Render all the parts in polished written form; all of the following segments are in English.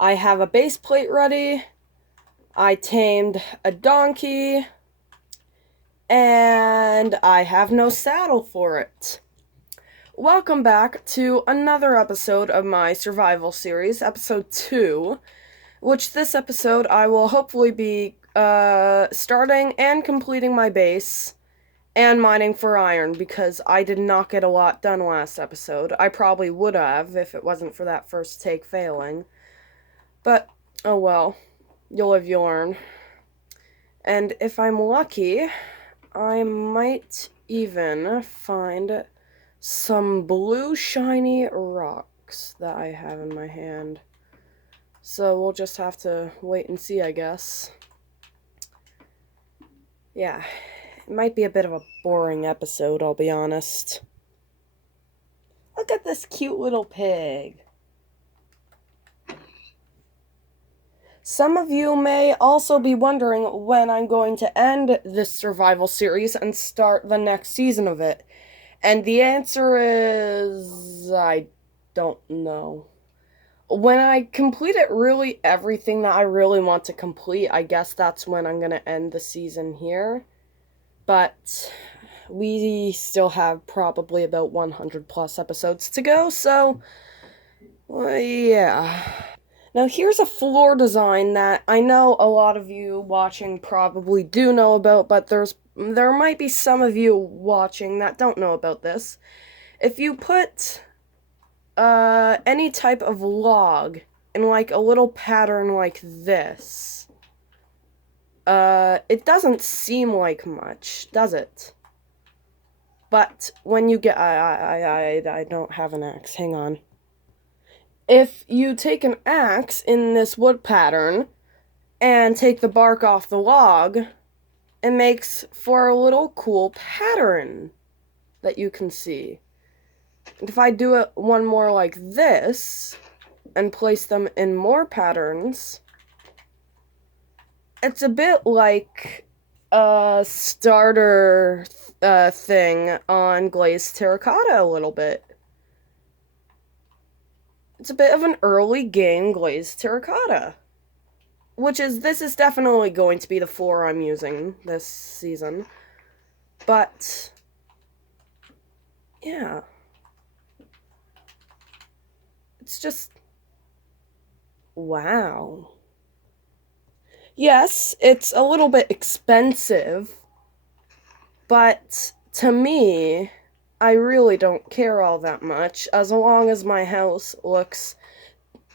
I have a base plate ready. I tamed a donkey. And I have no saddle for it. Welcome back to another episode of my survival series, episode 2, which this episode I will hopefully be starting and completing my base and mining for iron because I did not get a lot done last episode. I probably would have if it wasn't for that first take failing. But, oh well, you live, you learn. And if I'm lucky, I might even find some blue shiny rocks that I have in my hand. So we'll just have to wait and see, I guess. Yeah, it might be a bit of a boring episode, I'll be honest. Look at this cute little pig. Some of you may also be wondering when I'm going to end this survival series and start the next season of it. And the answer is, I don't know. When I complete really everything that I really want to complete, I guess that's when I'm going to end the season here. But we still have probably about 100 plus episodes to go, so yeah. Now here's a floor design that I know a lot of you watching probably do know about, but there might be some of you watching that don't know about this. If you put any type of log in like a little pattern like this, it doesn't seem like much, does it? But when you get I don't have an axe. Hang on. If you take an axe in this wood pattern and take the bark off the log, it makes for a little cool pattern that you can see. And if I do it one more like this and place them in more patterns, it's a bit like a starter thing on glazed terracotta a little bit. It's a bit of an early game glazed terracotta. This is definitely going to be the floor I'm using this season. But, yeah. It's just, wow. Yes, it's a little bit expensive, but to me, I really don't care all that much, as long as my house looks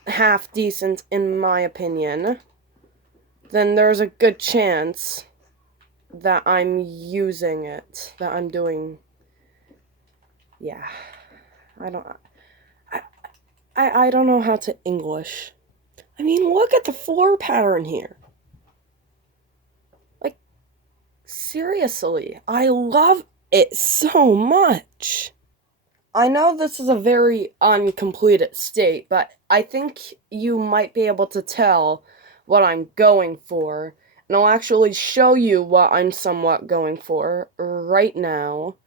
half decent in my opinion. Then there's a good chance that I'm using it, that I'm doing, yeah, I don't know how to English. I mean, look at the floor pattern here. Like, seriously, I love it so much. I know this is a very uncompleted state, but I think you might be able to tell what I'm going for, and I'll actually show you what I'm somewhat going for right now.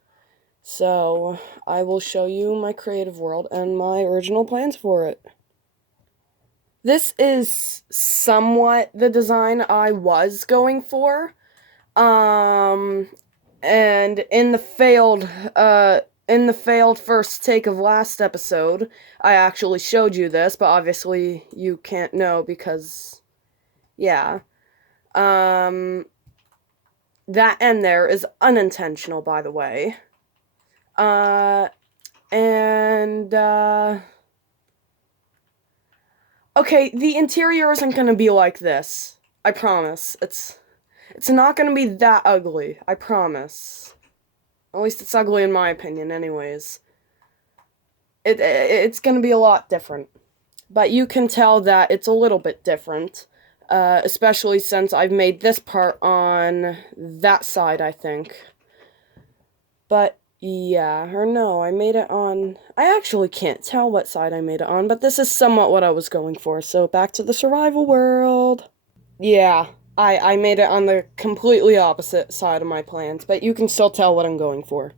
So, I will show you my creative world and my original plans for it. This is somewhat the design I was going for. And in the failed first take of last episode, I actually showed you this, but obviously you can't know because, yeah. That end there is unintentional, by the way. Okay, the interior isn't gonna be like this. I promise. It's not gonna be that ugly. I promise. At least it's ugly in my opinion, anyways. It's gonna be a lot different. But you can tell that it's a little bit different. Especially since I've made this part on that side, I think. But, yeah, or no, I made it on... I actually can't tell what side I made it on, but this is somewhat what I was going for, so back to the survival world. Yeah, I made it on the completely opposite side of my plans, but you can still tell what I'm going for.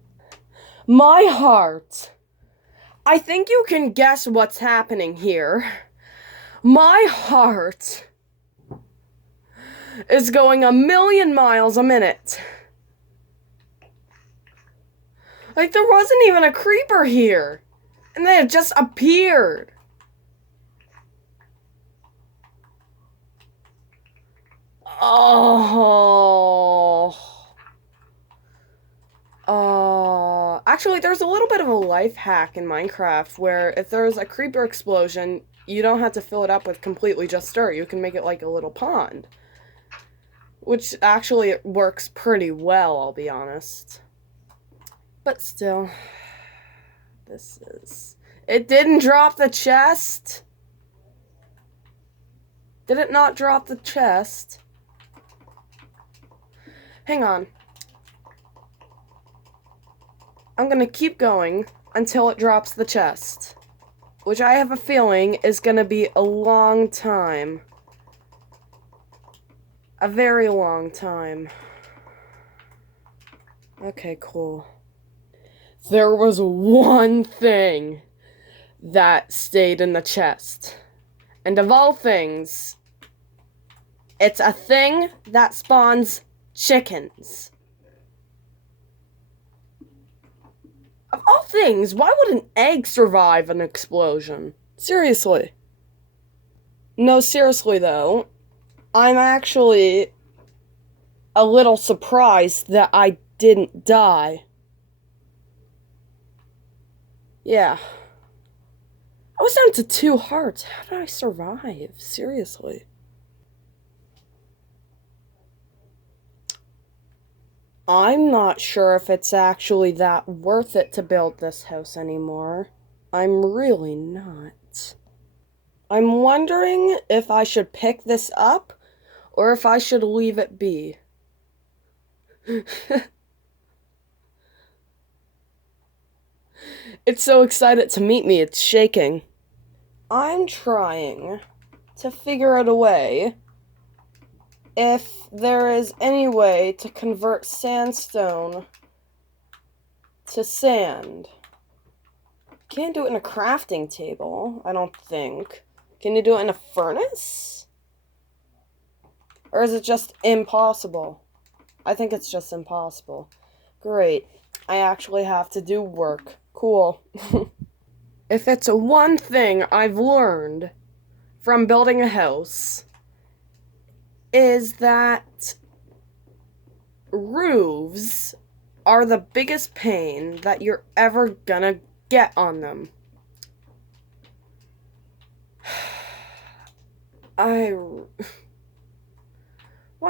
My heart! I think you can guess what's happening here. My heart is going 1,000,000 miles a minute. Like, there wasn't even a creeper here. And then it just appeared. Oh. Actually, there's a little bit of a life hack in Minecraft where if there's a creeper explosion, you don't have to fill it up with completely just dirt. You can make it like a little pond. Which actually works pretty well, I'll be honest. But still, this is... It didn't drop the chest. Did it not drop the chest? Hang on. I'm gonna keep going until it drops the chest. Which I have a feeling is gonna be a long time. A very long time. Okay, cool. There was one thing that stayed in the chest. And of all things, it's a thing that spawns chickens. Of all things, why would an egg survive an explosion? Seriously. No, seriously though, I'm actually a little surprised that I didn't die. Yeah. I was down to 2 hearts. How did I survive? Seriously. I'm not sure if it's actually that worth it to build this house anymore. I'm really not. I'm wondering if I should pick this up or if I should leave it be. It's so excited to meet me, it's shaking. I'm trying to figure out a way if there is any way to convert sandstone to sand. Can't do it in a crafting table, I don't think. Can you do it in a furnace? Or is it just impossible? I think it's just impossible. Great. I actually have to do work. Cool. If it's one thing I've learned from building a house, is that roofs are the biggest pain that you're ever gonna get on them. Why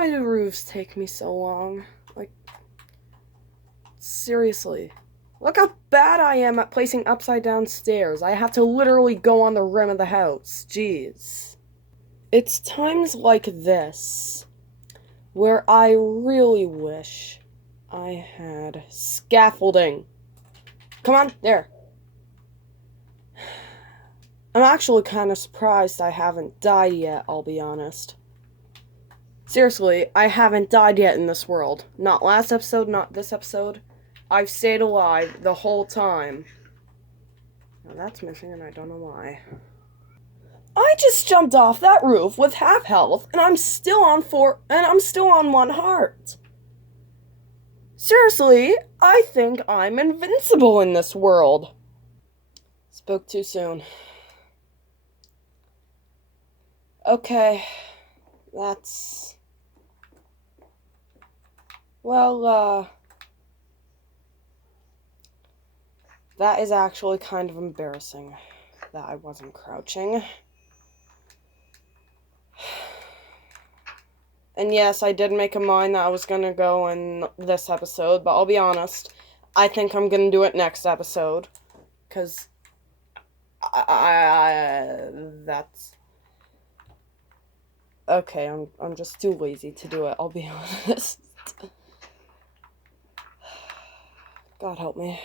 do roofs take me so long? Like, seriously. Look how bad I am at placing upside down stairs. I have to literally go on the rim of the house. Jeez. It's times like this where I really wish I had scaffolding. Come on, there. I'm actually kind of surprised I haven't died yet, I'll be honest. Seriously, I haven't died yet in this world. Not last episode, not this episode. I've stayed alive the whole time. Now that's missing and I don't know why. I just jumped off that roof with half health and I'm still on 1 heart. Seriously, I think I'm invincible in this world. Spoke too soon. Okay, that's... Well, that is actually kind of embarrassing that I wasn't crouching. And yes, I did make a mind that I was gonna go in this episode, but I'll be honest, I think I'm gonna do it next episode, because that's... Okay, I'm just too lazy to do it, I'll be honest. God help me.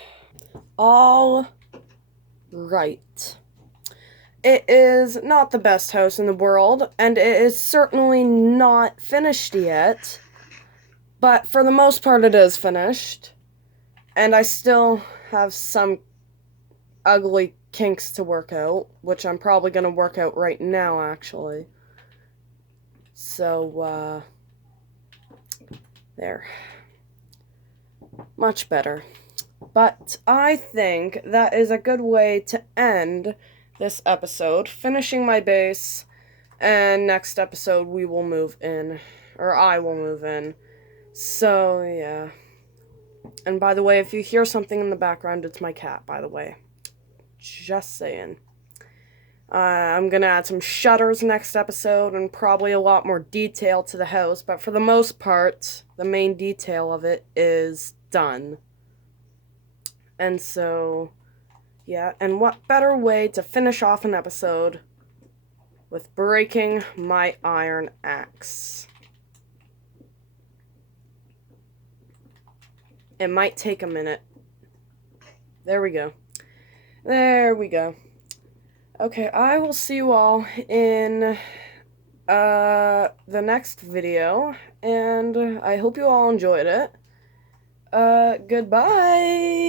All right. It is not the best house in the world, and it is certainly not finished yet, but for the most part it is finished, and I still have some ugly kinks to work out, which I'm probably going to work out right now, actually. So, there. Much better. But I think that is a good way to end this episode, finishing my base, and next episode we will move in, or I will move in. So, yeah. And by the way, if you hear something in the background, it's my cat, by the way. Just saying. I'm gonna add some shutters next episode and probably a lot more detail to the house, but for the most part, the main detail of it is done. And so, yeah, and what better way to finish off an episode with breaking my iron axe? It might take a minute. There we go. There we go. Okay, I will see you all in the next video, and I hope you all enjoyed it. Goodbye!